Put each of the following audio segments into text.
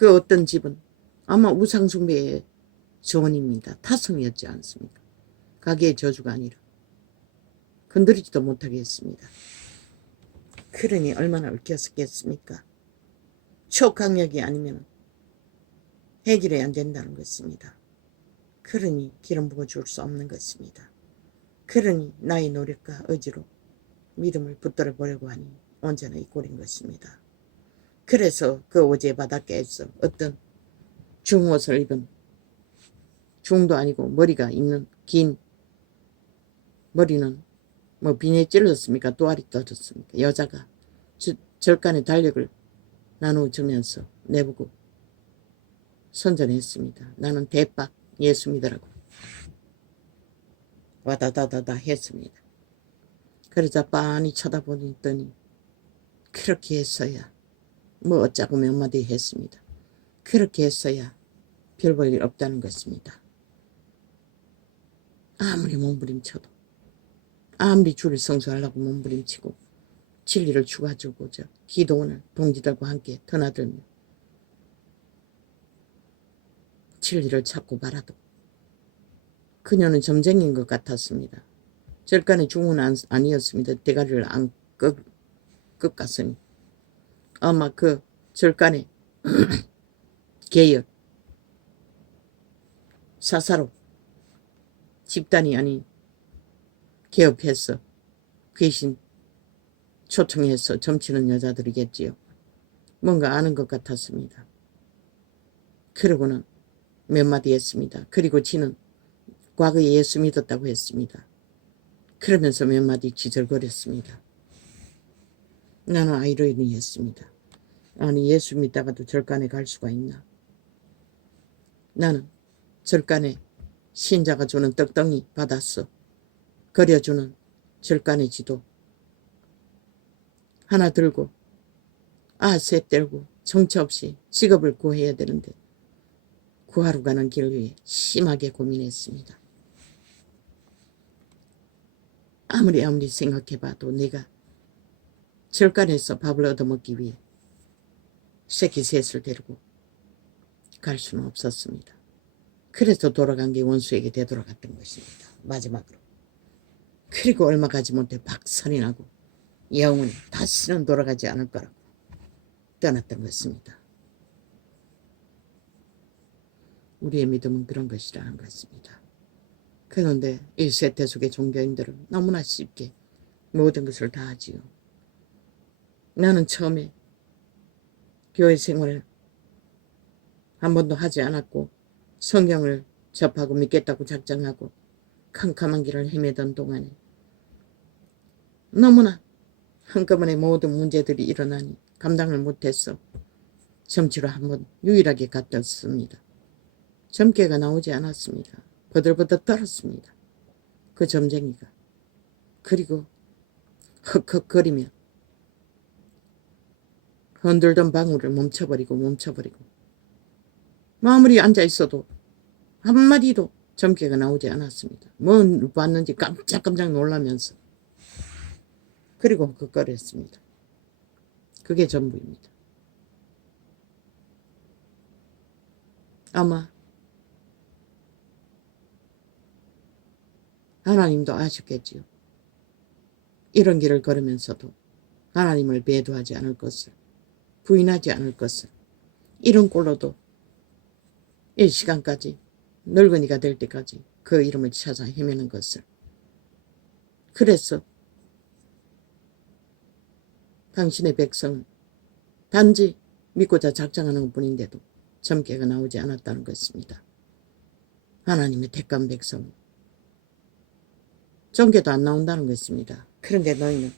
그 어떤 집은 아마 우상숭배의 정원입니다. 타성이었지 않습니까? 가게의 저주가 아니라 건드리지도 못하게 했습니다. 그러니 얼마나 얽혔겠습니까? 초강력이 아니면 해결이 안 된다는 것입니다. 그러니 기름 부어줄 수 없는 것입니다. 그러니 나의 노력과 의지로 믿음을 붙들어 보려고 하니 언제나 이 꼴인 것입니다. 그래서 그 어제 바닷가에서 어떤 중옷을 입은, 중도 아니고 머리가 있는 긴 머리는 뭐 비닐에 찔렀습니까? 또아리 떨었습니까? 여자가 절간의 달력을 나누어주면서 내보고 선전했습니다. 나는 대박 예수 믿으라고 와다다다다 했습니다. 그러자 빤히 쳐다보더니 그렇게 했어야 뭐 어쩌고 몇 마디 했습니다. 그렇게 했어야 별 볼 일 없다는 것입니다. 아무리 몸부림쳐도, 아무리 주를 성수하려고 몸부림치고 진리를 추가주고자 기도원을 동지들과 함께 드나들며 진리를 찾고 말아도 그녀는 점쟁이인 것 같았습니다. 절간의 중은 아니었습니다. 대가리를 안 꺾었으니 아마 그 절간의 개혁 사사로 집단이 아닌 개업해서 귀신 초청해서 점치는 여자들이겠지요. 뭔가 아는 것 같았습니다. 그러고는 몇 마디 했습니다. 그리고 지는 과거에 예수 믿었다고 했습니다. 그러면서 몇 마디 기절거렸습니다. 나는 아이러니했습니다. 아니 예수 믿다가도 절간에 갈 수가 있나? 나는 절간에 신자가 주는 떡덩이 받았어. 그려주는 절간의 지도 하나 들고 셋 들고 정처 없이 직업을 구해야 되는데 구하러 가는 길 위에 심하게 고민했습니다. 아무리 생각해봐도 내가 절간에서 밥을 얻어먹기 위해 새끼 셋을 데리고 갈 수는 없었습니다. 그래서 돌아간 게 원수에게 되돌아갔던 것입니다. 마지막으로. 그리고 얼마 가지 못해 박살이 나고 영은 다시는 돌아가지 않을 거라고 떠났던 것입니다. 우리의 믿음은 그런 것이라는 것입니다. 그런데 1세대 속의 종교인들은 너무나 쉽게 모든 것을 다 하지요. 나는 처음에 교회 생활을 한 번도 하지 않았고 성경을 접하고 믿겠다고 작정하고 캄캄한 길을 헤매던 동안에 너무나 한꺼번에 모든 문제들이 일어나니 감당을 못해서 점치러 한번 유일하게 갔었습니다. 점괘가 나오지 않았습니다. 버들버들 떨었습니다. 그 점쟁이가. 그리고 헉헉거리며 흔들던 방울을 멈춰버리고 아무리 앉아있어도 한마디도 점괘가 나오지 않았습니다. 뭐 봤는지 깜짝깜짝 놀라면서 그리고 헉헉거렸습니다. 그게 전부입니다. 아마 하나님도 아셨겠지요. 이런 길을 걸으면서도 하나님을 배도하지 않을 것을, 부인하지 않을 것을, 이런 꼴로도 이 시간까지 늙은이가 될 때까지 그 이름을 찾아 헤매는 것을. 그래서 당신의 백성은 단지 믿고자 작정하는 것뿐인데도 점괘가 나오지 않았다는 것입니다. 하나님의 택한 백성은 점괘도 안 나온다는 것입니다. 그런데 너희는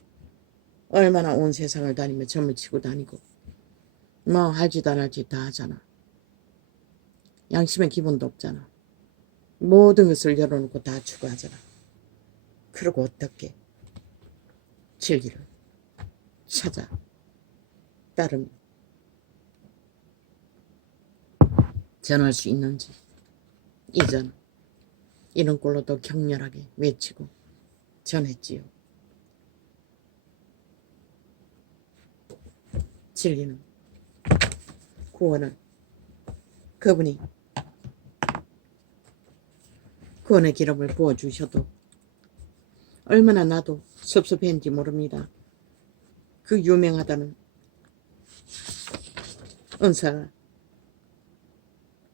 얼마나 온 세상을 다니며 점을 치고 다니고 뭐 할지도 안 할지 다 하잖아. 양심의 기본도 없잖아. 모든 것을 열어놓고 다 추구하잖아. 그러고 어떻게 진리를 찾아 따르며 전할 수 있는지 이전 이런 꼴로도 격렬하게 외치고 전했지요. 진리는 구원은 그분이 구원의 기름을 부어주셔도 얼마나 나도 섭섭했는지 모릅니다. 그 유명하다는 은사,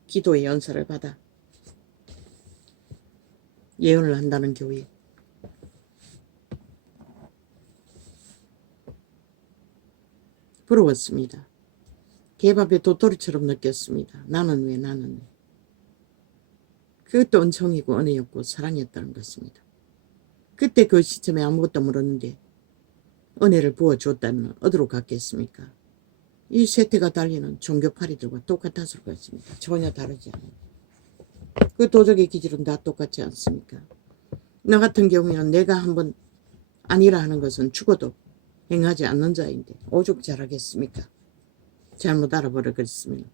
기도의 연사를 받아 예언을 한다는 교회, 부러웠습니다. 개밥에 도토리처럼 느꼈습니다. 나는 왜. 그것도 은총이고 은혜였고 사랑이었다는 것입니다. 그때 그 시점에 아무것도 모르는데 은혜를 부어주었다면 어디로 갔겠습니까? 이 세태가 달리는 종교파리들과 똑같았을 것입니다. 전혀 다르지 않아요. 그 도적의 기질은 다 똑같지 않습니까? 나 같은 경우에는 내가 한번 아니라 하는 것은 죽어도 행하지 않는 자인데 오죽 잘하겠습니까? 잘못 알아버렸으면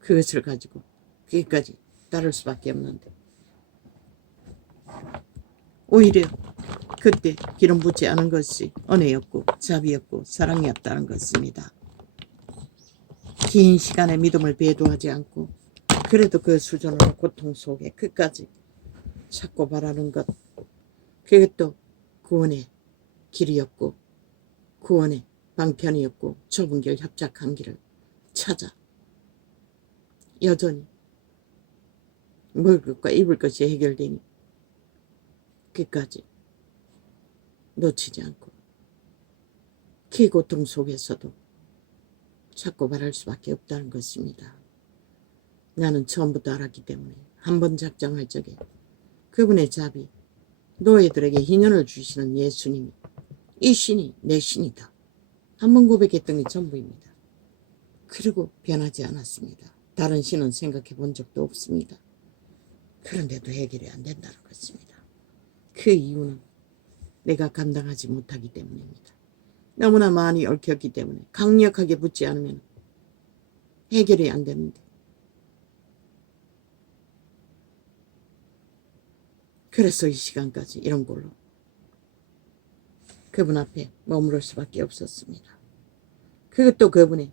그것을 가지고 거기까지 따를 수밖에 없는데 오히려 그때 기름 붓지 않은 것이 은혜였고 자비였고 사랑이었다는 것입니다. 긴 시간의 믿음을 배도하지 않고 그래도 그 수준으로 고통 속에 끝까지 찾고 바라는 것, 그것도 구원의 길이었고 구원의 방편이었고 좁은 길 협착한 길을 찾아 여전히 먹을 것과 입을 것이 해결되니 끝까지 놓치지 않고 그 고통 속에서도 찾고 바랄 수밖에 없다는 것입니다. 나는 처음부터 알았기 때문에 한 번 작정할 적에 그분의 자비, 노예들에게 희년을 주시는 예수님이 이 신이 내 신이다. 한 번 고백했던 게 전부입니다. 그리고 변하지 않았습니다. 다른 신은 생각해 본 적도 없습니다. 그런데도 해결이 안 된다는 것입니다. 그 이유는 내가 감당하지 못하기 때문입니다. 너무나 많이 얽혔기 때문에 강력하게 붙지 않으면 해결이 안 되는데 그래서 이 시간까지 이런 걸로 그분 앞에 머무를 수밖에 없었습니다. 그것도 그분의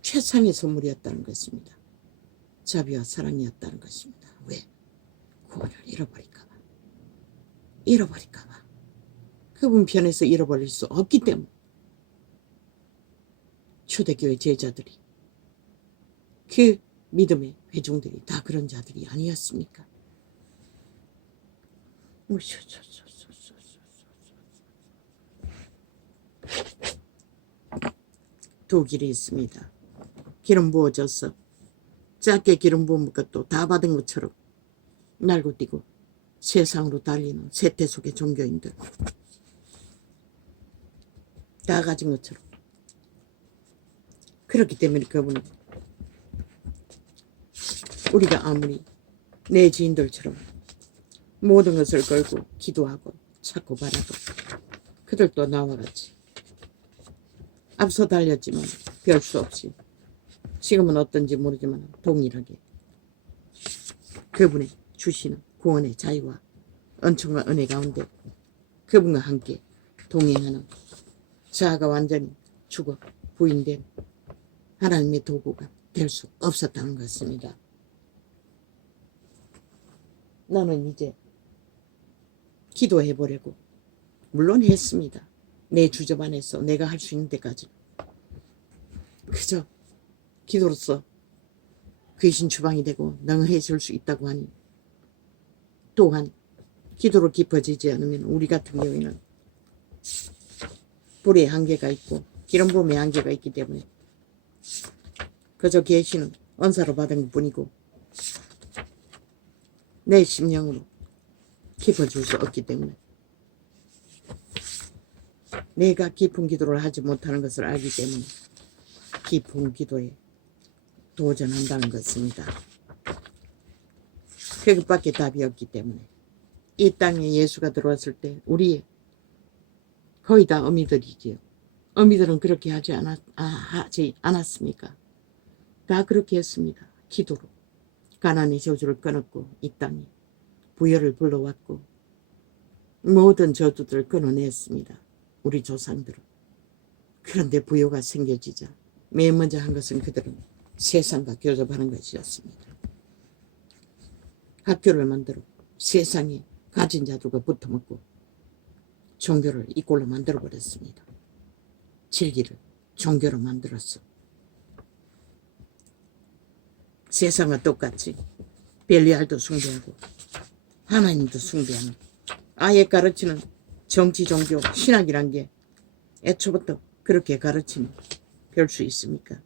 최상의 선물이었다는 것입니다. 자비와 사랑이었다는 것입니다. 왜? 구원을 잃어버릴까봐. 그분 편에서 잃어버릴 수 없기 때문에 초대교회 제자들이 그 믿음의 회중들이 다 그런 자들이 아니었습니까? 두 길이 있습니다. 기름 부어져서 짧게 기름 부은 것도 다 받은 것처럼 날고 뛰고 세상으로 달리는 세태 속의 종교인들 다 가진 것처럼 그렇기 때문에 그분은 우리가 아무리 내 지인들처럼 모든 것을 걸고 기도하고 찾고 바라도 그들도 나와 같이 앞서 달렸지만 별 수 없이 지금은 어떤지 모르지만 동일하게 그분의 주시는 구원의 자유와 은총과 은혜 가운데 그분과 함께 동행하는 자아가 완전히 죽어 부인된 하나님의 도구가 될 수 없었다는 것입니다. 나는 이제 기도해보려고 물론 했습니다. 내 주접 안에서 내가 할 수 있는 데까지 그저 기도로서 귀신 추방이 되고 능해질 수 있다고 하니 또한 기도로 깊어지지 않으면 우리 같은 경우에는 불의 한계가 있고 기름 부음의 한계가 있기 때문에 그저 계시는 은사로 받은 것뿐이고 내 심령으로 깊어질 수 없기 때문에 내가 깊은 기도를 하지 못하는 것을 알기 때문에 깊은 기도에 도전한다는 것입니다. 그것밖에 답이 없기 때문에 이 땅에 예수가 들어왔을 때 우리의 거의 다 어미들이지요. 어미들은 그렇게 하지 않았습니까? 다 그렇게 했습니다. 기도로 가난의 저주를 끊었고 이 땅에 부여를 불러왔고 모든 저주들을 끊어냈습니다. 우리 조상들은. 그런데 부여가 생겨지자 맨 먼저 한 것은 그들은 세상과 교접하는 것이었습니다. 학교를 만들어 세상에 가진 자들과 붙어먹고 종교를 이꼴로 만들어버렸습니다. 진리를 종교로 만들었어. 세상과 똑같이 벨리알도 숭배하고 하나님도 숭배하는, 아예 가르치는 정치, 종교, 신학이란 게 애초부터 그렇게 가르치면 별 수 있습니까?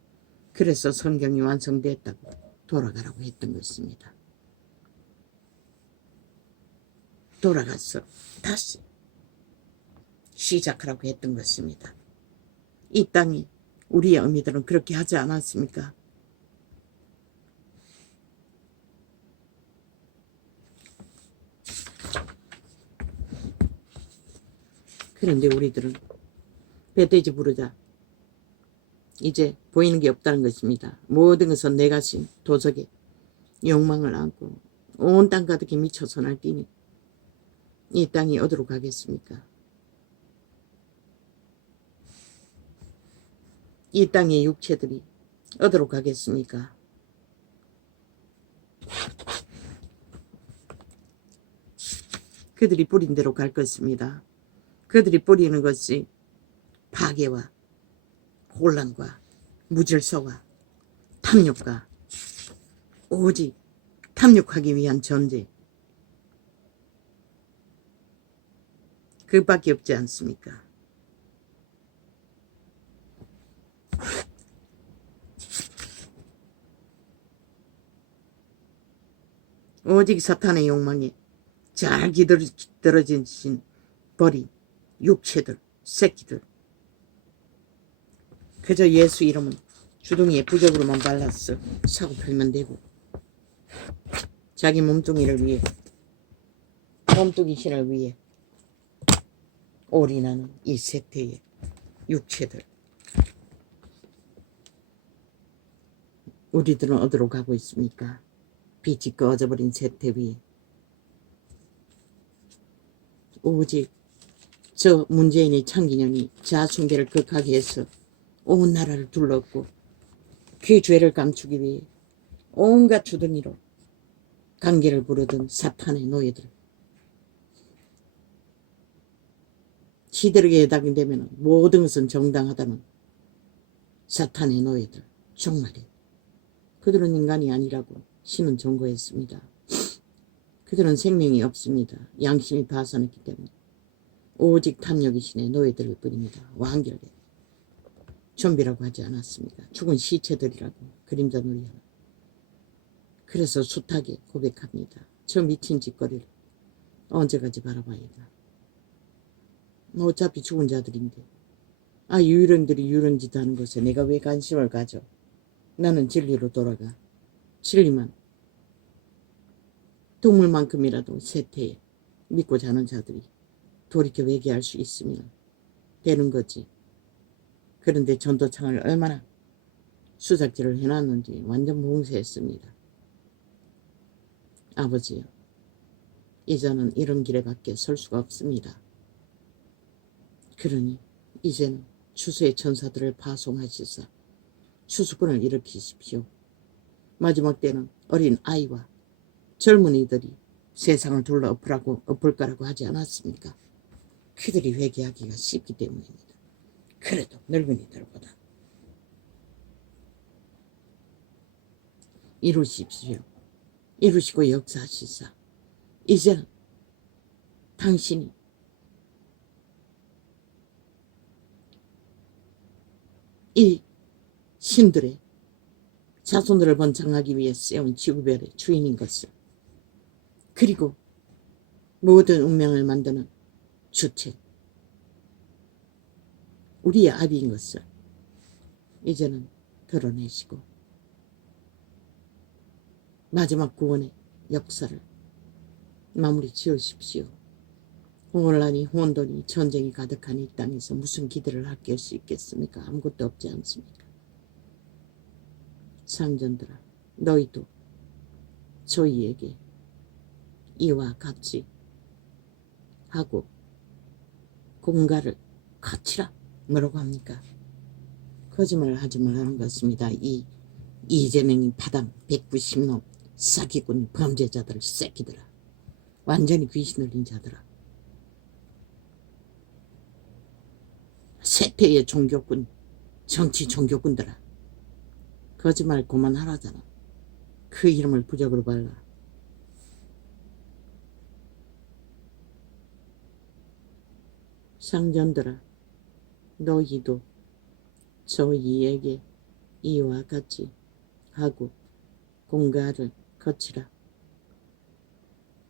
그래서 성경이 완성됐다고 돌아가라고 했던 것입니다. 돌아가서 다시 시작하라고 했던 것입니다. 이 땅이 우리의 어미들은 그렇게 하지 않았습니까? 그런데 우리들은 배돼지 부르자 이제 보이는 게 없다는 것입니다. 모든 것은 내가 신 도적의 욕망을 안고 온 땅 가득히 미쳐서 날뛰니 이 땅이 어디로 가겠습니까? 이 땅의 육체들이 어디로 가겠습니까? 그들이 뿌린 대로 갈 것입니다. 그들이 뿌리는 것이 파괴와 혼란과 무질서와 탐욕과 오직 탐욕하기 위한 전쟁, 그밖에 없지 않습니까? 오직 사탄의 욕망에 잘 기들어진 버린 육체들, 새끼들, 그저 예수 이름은 주둥이에 부적으로만 발랐어 사고 팔면 되고, 자기 몸뚱이를 위해, 몸뚱이 신을 위해 올인하는 이 세태의 육체들, 우리들은 어디로 가고 있습니까? 빛이 꺼져버린 세태 위에 오직 저 문재인의 창기년이 자아숭배를 극하게 해서 온 나라를 둘렀고 그 죄를 감추기 위해 온갖 주둥이로 관계를 부르던 사탄의 노예들, 시들에게 해당되면 모든 것은 정당하다는 사탄의 노예들, 정말이 그들은 인간이 아니라고 신은 jon거했습니다. 그들은 생명이 없습니다. 양심이 파산했기 때문에 오직 탐욕의 신의 노예들일 뿐입니다. 완결해 좀비라고 하지 않았습니까? 죽은 시체들이라고 그림자 놀이하는. 그래서 숱하게 고백합니다. 저 미친 짓거리를 언제까지 바라봐야겠나. 어차피 죽은 자들인데 유령들이 유령 짓 하는 것에 내가 왜 관심을 가져. 나는 진리로 돌아가. 진리만 동물만큼이라도 세태에 믿고 자는 자들이 돌이켜 회개할 수 있으면 되는 거지. 그런데 전도창을 얼마나 수작질을 해놨는지 완전 봉쇄했습니다. 아버지요, 이제는 이런 길에 밖에 설 수가 없습니다. 그러니 이제는 추수의 천사들을 파송하시사 추수꾼을 일으키십시오. 마지막 때는 어린 아이와 젊은이들이 세상을 둘러 엎을 거라고 하지 않았습니까? 그들이 회개하기가 쉽기 때문입니다. 그래도 늙은이들보다 이루십시오. 이루시고 역사하시사 이제는 당신이 이 신들의 자손들을 번창하기 위해 세운 지구별의 주인인 것을, 그리고 모든 운명을 만드는 주체, 우리의 아비인 것을 이제는 드러내시고 마지막 구원의 역사를 마무리 지으십시오. 혼란이 혼돈이 전쟁이 가득한 이 땅에서 무슨 기대를 할 수 있겠습니까? 아무것도 없지 않습니까? 상전들아, 너희도 저희에게 이와 같이 하고 공가를 거치라 뭐라고 합니까? 거짓말을 하지 말라는 것입니다. 이 이재명이 파당 190놈 사기꾼 범죄자들 새끼들아. 완전히 귀신 들린 자들아. 세태의 종교꾼, 정치 종교꾼들아. 거짓말 그만하라잖아. 그 이름을 부적으로 발라. 상전들아, 너희도 저희에게 이와 같이 하고 공갈을 거치라.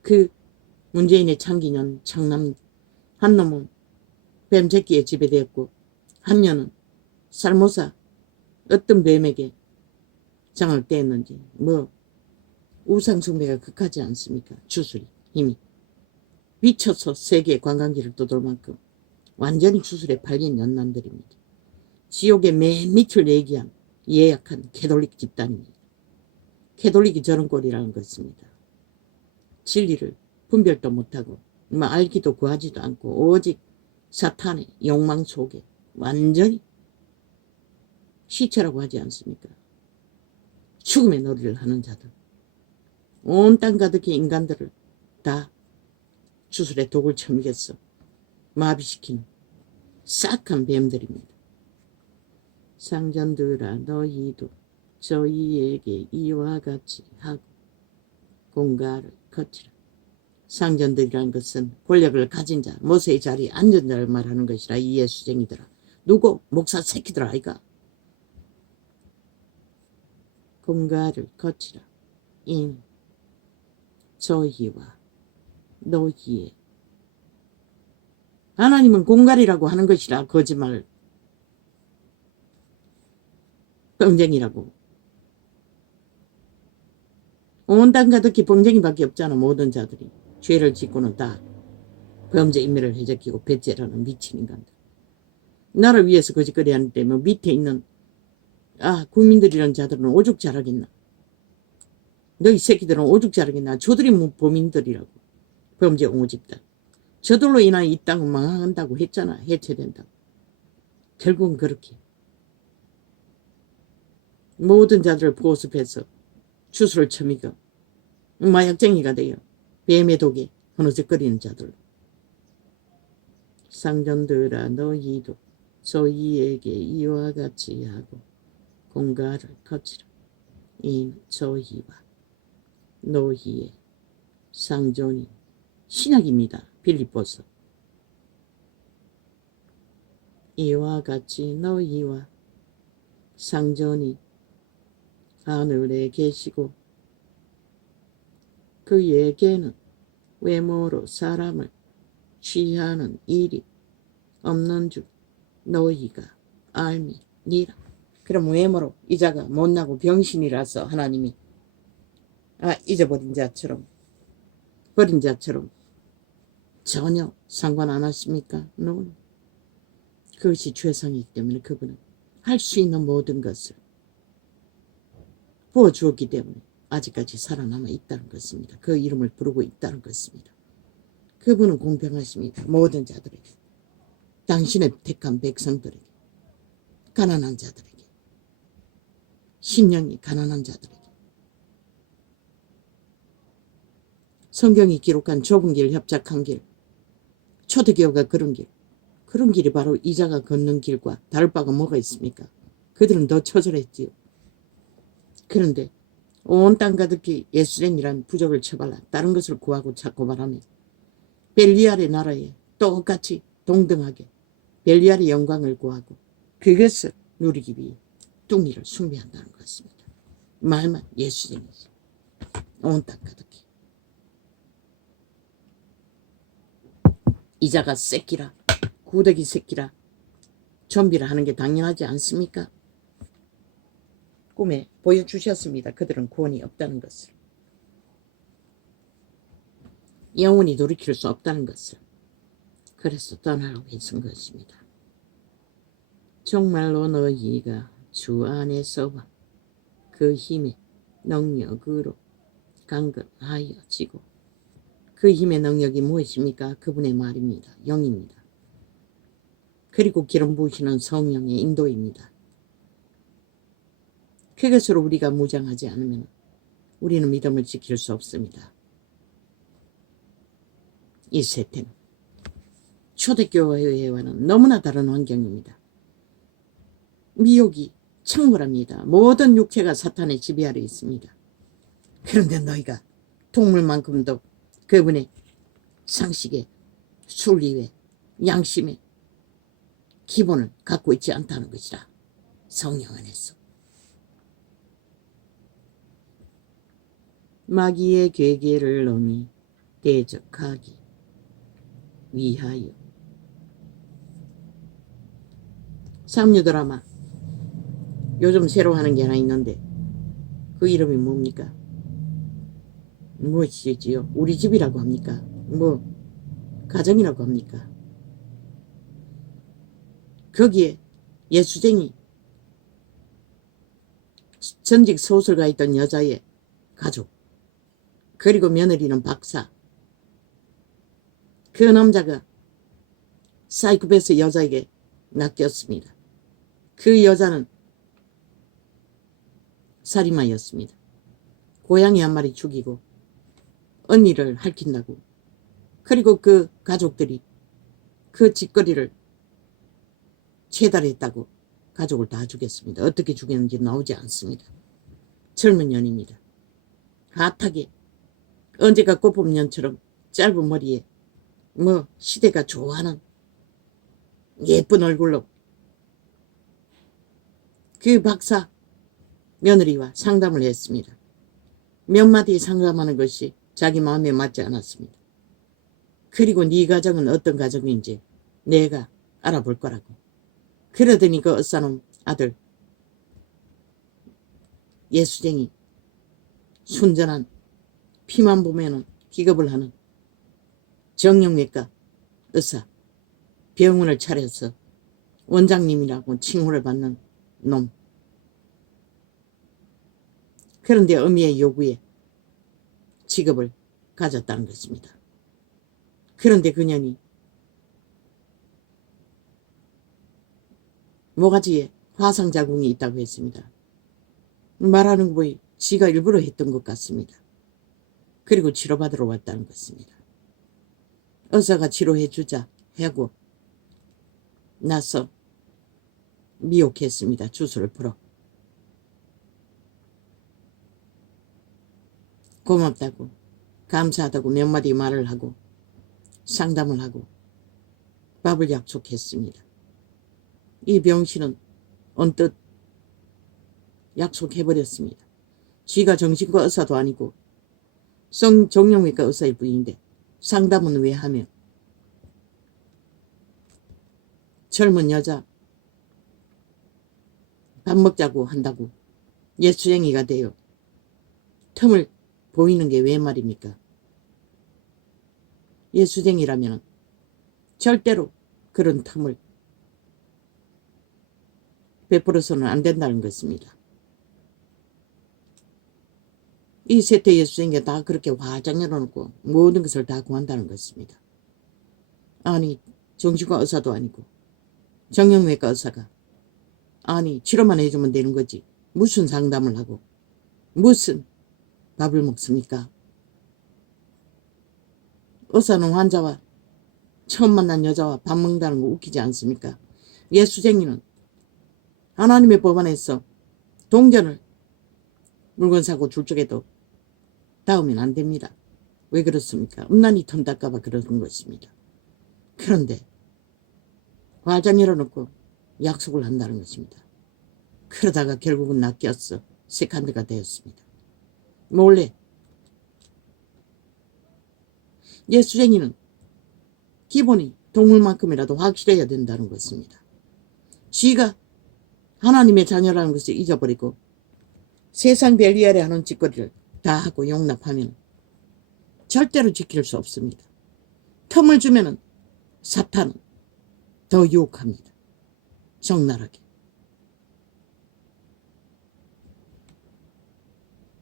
그 문재인의 창기년 창남 한 놈은 뱀새끼에 지배되었고 한 년은 살모사 어떤 뱀에게 장을 떼었는지 뭐 우상숭배가 극하지 않습니까? 주술이 힘이 미쳐서 세계 관광지를 떠돌 만큼 완전히 주술에 팔린 연남들입니다. 지옥의 맨 밑을 얘기한 예약한 캐톨릭 집단입니다. 캐톨릭이 저런 꼴이라는 것입니다. 진리를 분별도 못하고 알기도 구하지도 않고 오직 사탄의 욕망 속에 완전히 시체라고 하지 않습니까? 죽음의 놀이를 하는 자들. 온 땅 가득히 인간들을 다 주술의 독을 처먹였어 마비시키는 싹한 뱀들입니다. 상전들아, 너희도 저희에게 이와 같이 하고 공갈을 거치라. 상전들이란 것은 권력을 가진 자, 모세의 자리에 앉은 자를 말하는 것이라. 이 예수쟁이들아. 누구? 목사 새끼들 아이가. 공갈을 거치라. 인 저희와 너희의 하나님은 공갈이라고 하는 것이라. 거짓말 뻥쟁이라고. 온 땅 가득히 뻥쟁이밖에 없잖아. 모든 자들이 죄를 짓고는 다 범죄 인멸을 해적히고 배째라는 미친 인간들. 나를 위해서 거짓거리 하는데 뭐 밑에 있는 국민들이란 자들은 오죽 잘하겠나. 너희 새끼들은 오죽 잘하겠나. 저들이 뭐 범인들이라고. 범죄 옹호 집단. 저들로 인하여 이 땅은 망한다고 했잖아. 해체된다고. 결국은 그렇게 모든 자들을 보습해서 주술을 처미고 마약쟁이가 되어 뱀의 독에 흐느적거리는 자들. 상전들아, 너희도 저희에게 이와 같이 하고 공갈을 거치라. 이 저희와 너희의 상전이 신약입니다. 빌립보서. 이와 같이 너희와 상전이 하늘에 계시고 그에게는 외모로 사람을 취하는 일이 없는 줄 너희가 알미니라. 그럼 외모로 이자가 못나고 병신이라서 하나님이 잊어버린 자처럼 버린 자처럼 전혀 상관 안 하십니까? No. 그것이 죄상이기 때문에 그분은 할 수 있는 모든 것을 부어주었기 때문에 아직까지 살아남아 있다는 것입니다. 그 이름을 부르고 있다는 것입니다. 그분은 공평하십니다. 모든 자들에게. 당신의 택한 백성들에게. 가난한 자들에게. 심령이 가난한 자들에게. 성경이 기록한 좁은 길, 협착한 길, 초대교회가 그런 길, 그런 길이 바로 이자가 걷는 길과 다를 바가 뭐가 있습니까? 그들은 더 처절했지요. 그런데 온 땅 가득히 예수쟁이란 부적을 쳐발라 다른 것을 구하고 찾고 바라며 벨리알의 나라에 똑같이 동등하게 벨리알의 영광을 구하고 그것을 누리기 위해 뚱이를 숭배한다는 것입니다. 말만 예수쟁이지. 온 땅 가득히. 이자가 새끼라, 구더기 새끼라, 좀비라 하는 게 당연하지 않습니까? 꿈에 보여주셨습니다. 그들은 구원이 없다는 것을. 영원히 돌이킬 수 없다는 것을. 그래서 떠나라고 했은 것입니다. 정말로 너희가 주 안에서와 그 힘의 능력으로 강건하여지고 그 힘의 능력이 무엇입니까? 그분의 말입니다. 영입니다. 그리고 기름 부으시는 성령의 인도입니다. 그것으로 우리가 무장하지 않으면 우리는 믿음을 지킬 수 없습니다. 이 세태는 초대교회와는 너무나 다른 환경입니다. 미혹이 창궐합니다. 모든 육체가 사탄의 지배 아래 있습니다. 그런데 너희가 동물만큼도 그분의 상식에 순리에 양심에 기본을 갖고 있지 않다는 것이라. 성령 안에서 마귀의 괴계를 넘이 대적하기 위하여. 삼류 드라마 요즘 새로 하는 게 하나 있는데 그 이름이 뭡니까? 무엇이지요? 우리 집이라고 합니까? 뭐 가정이라고 합니까? 거기에 예수쟁이 전직 소설가였던 여자의 가족 그리고 며느리는 박사, 그 남자가 사이코패스 여자에게 낚였습니다. 그 여자는 살인마였습니다. 고양이 한 마리 죽이고 언니를 핥힌다고. 그리고 그 가족들이 그 짓거리를 체달했다고 가족을 다 죽였습니다. 어떻게 죽였는지 나오지 않습니다. 젊은 년입니다. 핫하게 언제가 꽃봄년처럼 짧은 머리에 뭐 시대가 좋아하는 예쁜 얼굴로 그 박사 며느리와 상담을 했습니다. 몇 마디 상담하는 것이 자기 마음에 맞지 않았습니다. 그리고 네 가정은 어떤 가정인지 내가 알아볼 거라고. 그러더니 그 어싸놈 아들 예수쟁이 순전한 피만 보면은 기겁을 하는 정형외과 의사 병원을 차려서 원장님이라고 칭호를 받는 놈. 그런데 어미의 요구에 직업을 가졌다는 것입니다. 그런데 그년이 모가지에 화상 자국이 있다고 했습니다. 말하는 거 보니 지가 일부러 했던 것 같습니다. 그리고 치료받으러 왔다는 것입니다. 의사가 치료해주자 하고 나서 미혹했습니다. 주술을 풀어. 고맙다고 감사하다고 몇 마디 말을 하고 상담을 하고 밥을 약속했습니다. 이 병신은 언뜻 약속해버렸습니다. 쥐가 정신과 의사도 아니고 정형외과 의사일 뿐인데 상담은 왜 하며 젊은 여자 밥 먹자고 한다고 예수쟁이가 되어 틈을 보이는 게 왜 말입니까? 예수쟁이라면 절대로 그런 틈을 베풀어서는 안 된다는 것입니다. 이 세태 예수쟁이가 다 그렇게 화장 열어놓고 모든 것을 다 구한다는 것입니다. 아니 정신과 의사도 아니고 정형외과 의사가 아니 치료만 해주면 되는 거지 무슨 상담을 하고 무슨 밥을 먹습니까? 의사는 환자와 처음 만난 여자와 밥 먹는다는 거 웃기지 않습니까? 예수쟁이는 하나님의 법안에서 동전을 물건 사고 줄 적에도 닿으면 안 됩니다. 왜 그렇습니까? 음란이 턴달까 봐 그러는 것입니다. 그런데 화장 열어놓고 약속을 한다는 것입니다. 그러다가 결국은 낚였어. 세컨드가 되었습니다. 몰래 예수쟁이는 기본이 동물만큼이라도 확실해야 된다는 것입니다. 쥐가 하나님의 자녀라는 것을 잊어버리고 세상 별이아래 하는 짓거리를 다 하고 용납하면 절대로 지킬 수 없습니다. 틈을 주면은 사탄은 더 유혹합니다. 적나라하게.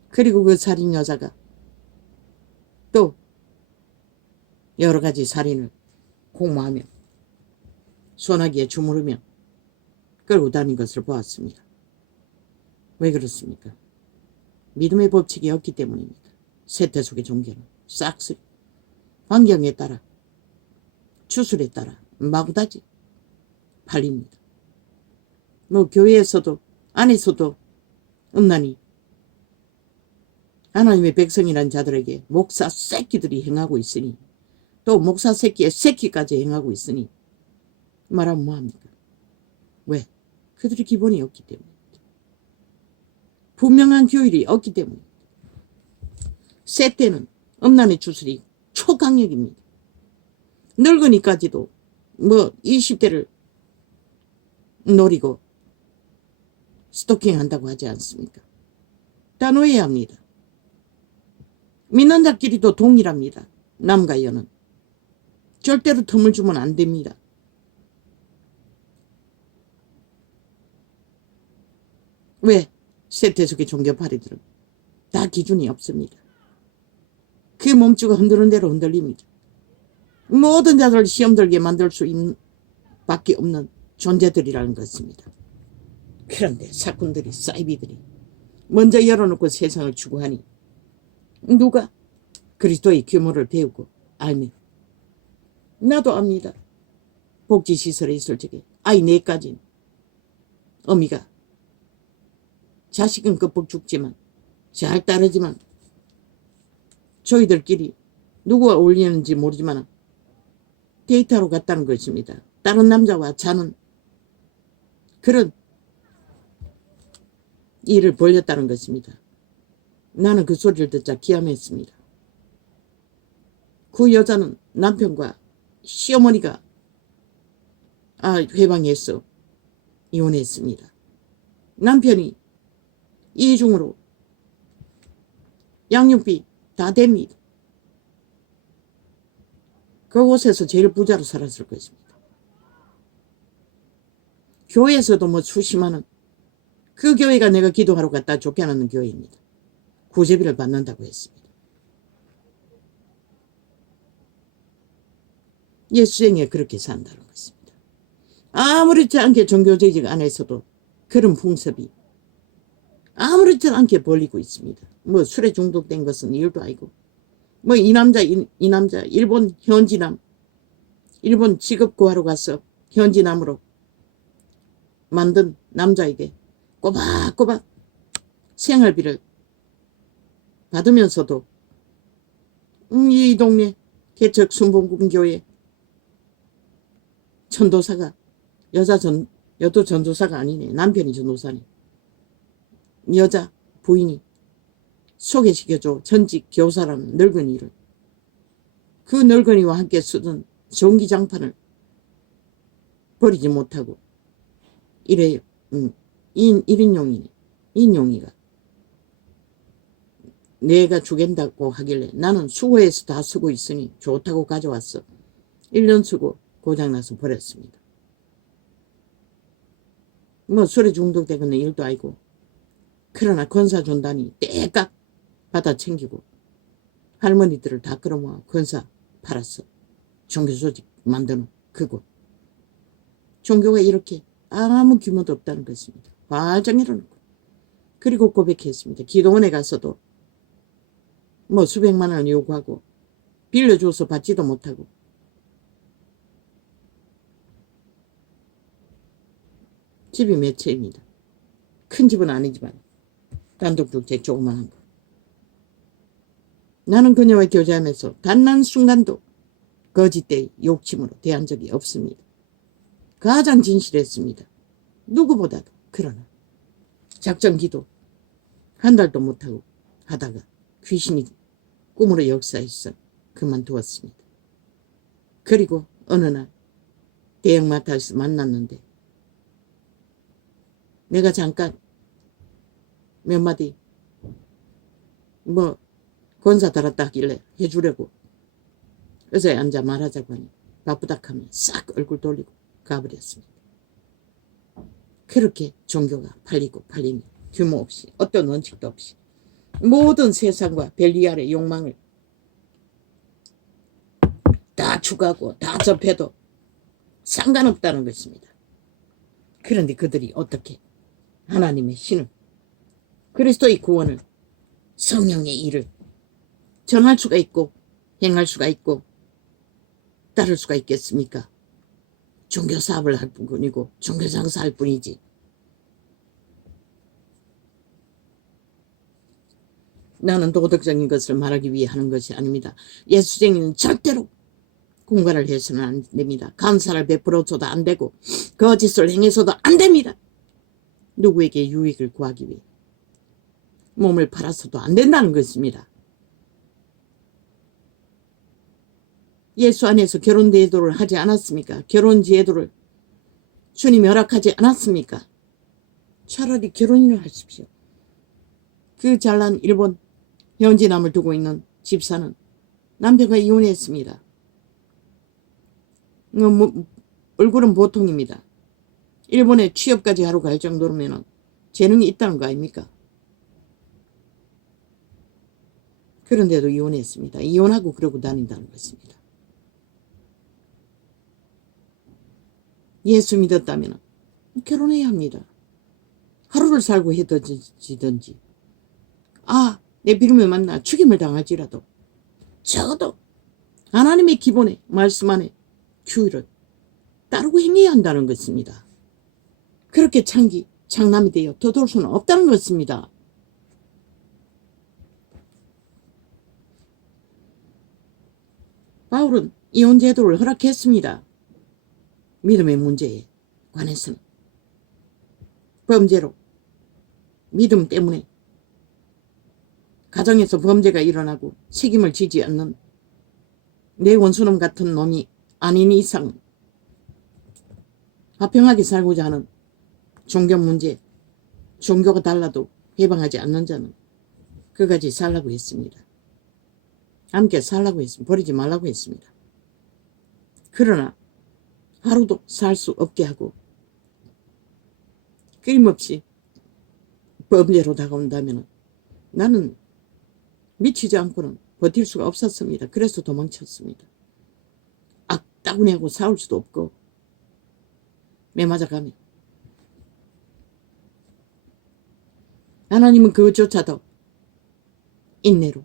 그리고 그 살인 여자가 또 여러 가지 살인을 공모하며 소나기에 주무르며 끌고 다닌 것을 보았습니다. 왜 그렇습니까? 믿음의 법칙이 없기 때문입니다. 세태 속의 종교는 싹쓸이 환경에 따라 추술에 따라 마구다지 팔립니다. 뭐 교회에서도 안에서도 음란히 하나님의 백성이란 자들에게 목사 새끼들이 행하고 있으니 또 목사 새끼의 새끼까지 행하고 있으니 말하면 뭐합니까? 왜? 그들이 기본이 없기 때문입니다. 분명한 규율이 없기 때문입니다. 새 때는 음란의 주술이 초강력입니다. 늙으니까지도 뭐 20대를 노리고 스토킹 한다고 하지 않습니까? 단호해야 합니다. 믿는 자끼리도 동일합니다. 남과 여는 절대로 틈을 주면 안 됩니다. 왜? 세태속의 종교파리들은 다 기준이 없습니다. 그 몸주가 흔드는 대로 흔들립니다. 모든 자들을 시험 들게 만들 수 있는 밖에 없는 존재들이라는 것입니다. 그런데 사꾼들이 사이비들이 먼저 열어놓고 세상을 추구하니 누가 그리스도의 규모를 배우고 알면 나도 압니다. 복지시설에 있을 적에 아이 4까지는 어미가 자식은 끄뻑 죽지만 잘 따르지만 저희들끼리 누구가 어울리는지 모르지만 데이트하러 갔다는 것입니다. 다른 남자와 자는 그런 일을 벌였다는 것입니다. 나는 그 소리를 듣자 기함했습니다. 그 여자는 남편과 시어머니가 회방해서 이혼했습니다. 남편이 이중으로 양육비 다 됩니다. 그곳에서 제일 부자로 살았을 것입니다. 교회에서도 뭐 수십만 원, 그 교회가 내가 기도하러 갔다 쫓겨나는 교회입니다. 구제비를 받는다고 했습니다. 예수쟁이가 그렇게 산다는 것입니다. 아무렇지 않게 종교제직 안에서도 그런 풍습이 아무렇지 않게 벌리고 있습니다. 뭐 술에 중독된 것은 일도 아니고 뭐 이 남자 일본 현지남 일본 직업 구하러 가서 현지남으로 만든 남자에게 꼬박꼬박 생활비를 받으면서도 이 동네 개척 순복음교회 전도사가 여도 전도사가 아니네. 남편이 전도사네. 여자 부인이 소개시켜줘. 전직 교사라는 늙은이를. 그 늙은이와 함께 쓰던 전기장판을 버리지 못하고 이래요. 1인용이네. 인용이가 내가 주겠다고 하길래 나는 수거해서 다 쓰고 있으니 좋다고 가져왔어. 1년 쓰고 고장나서 버렸습니다. 뭐 술에 중독되거나 일도 아니고 그러나 건사 준다니 떼깍 받아 챙기고 할머니들을 다 끌어모아 건사 팔았어. 종교조직 만드는 그곳. 종교가 이렇게 아무 규모도 없다는 것입니다. 화장 일어나고 그리고 고백했습니다. 기도원에 가서도 뭐 수백만 원 요구하고 빌려줘서 받지도 못하고 집이 몇 채입니다. 큰 집은 아니지만 단독주택 조그만한 거. 나는 그녀와 교제하면서 단 한 순간도 거짓되이 욕심으로 대한 적이 없습니다. 가장 진실했습니다. 누구보다도. 그러나 작전기도 한 달도 못하고 하다가 귀신이 꿈으로 역사해서 그만두었습니다. 그리고 어느 날 대형마트에서 만났는데 내가 잠깐 몇 마디 뭐 권사 달았다 하길래 해주려고 의자에 앉아 말하자고 하니 바쁘다 하면 싹 얼굴 돌리고 가버렸습니다. 그렇게 종교가 팔리고 팔리니 규모 없이 어떤 원칙도 없이 모든 세상과 벨리알의 욕망을 다 추구하고 다 접해도 상관없다는 것입니다. 그런데 그들이 어떻게 하나님의 신을 그리스도의 구원을 성령의 일을 전할 수가 있고 행할 수가 있고 따를 수가 있겠습니까? 종교 사업을 할 뿐이고 종교 장사할 뿐이지. 나는 도덕적인 것을 말하기 위해 하는 것이 아닙니다. 예수쟁이는 절대로 공갈을 해서는 안 됩니다. 감사를 베풀어서도 안 되고 거짓을 행해서도 안 됩니다. 누구에게 유익을 구하기 위해 몸을 팔아서도 안 된다는 것입니다. 예수 안에서 결혼 제도를 하지 않았습니까? 결혼 제도를 주님이 허락하지 않았습니까? 차라리 결혼을 하십시오. 그 잘난 일본 현지남을 두고 있는 집사는 남편과 이혼했습니다. 얼굴은 보통입니다. 일본에 취업까지 하러 갈 정도면 재능이 있다는 거 아닙니까? 그런데도 이혼했습니다. 이혼하고 그러고 다닌다는 것입니다. 예수 믿었다면 결혼해야 합니다. 하루를 살고 헤어지든지 내 비름을 만나 죽임을 당할지라도 적어도 하나님의 기본의 말씀 안에 규율을 따르고 행해야 한다는 것입니다. 그렇게 장남이 되어 더돌 수는 없다는 것입니다. 바울은 이혼 제도를 허락했습니다. 믿음의 문제에 관해서는 범죄로 믿음 때문에 가정에서 범죄가 일어나고 책임을 지지 않는 내 원수놈 같은 놈이 아닌 이상 화평하게 살고자 하는 종교 문제, 종교가 달라도 해방하지 않는 자는 그까지 살라고 했습니다. 함께 살라고 했습니다. 버리지 말라고 했습니다. 그러나 하루도 살 수 없게 하고 끊임없이 범죄로 다가온다면 나는 미치지 않고는 버틸 수가 없었습니다. 그래서 도망쳤습니다. 악따구니하고 싸울 수도 없고 매맞아가며 하나님은 그것조차도 인내로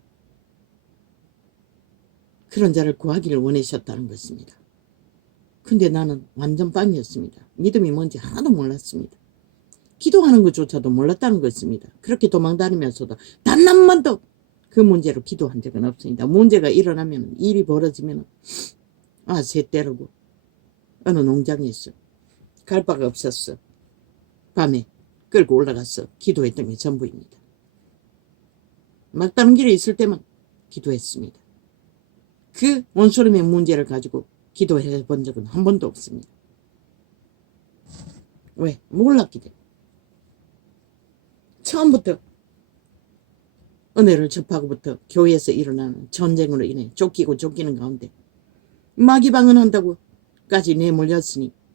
그런 자를 구하기를 원하셨다는 것입니다. 근데 나는 완전 빵이었습니다. 믿음이 뭔지 하나도 몰랐습니다. 기도하는 것조차도 몰랐다는 것입니다. 그렇게 도망다니면서도 단 한 번도 그 문제로 기도한 적은 없습니다. 문제가 일어나면 일이 벌어지면 새 때르고 어느 농장에서 갈 바가 없었어. 밤에 끌고 올라가서 기도했던 게 전부입니다. 막다른 길에 있을 때만 기도했습니다. 그 원수름의 문제를 가지고 기도해 본 적은 한 번도 없습니다. 왜? 몰랐기 때문에. 처음부터 은혜를 접하고부터 교회에서 일어나는 전쟁으로 인해 쫓기는 가운데 마귀방언한다고까지 내몰렸으니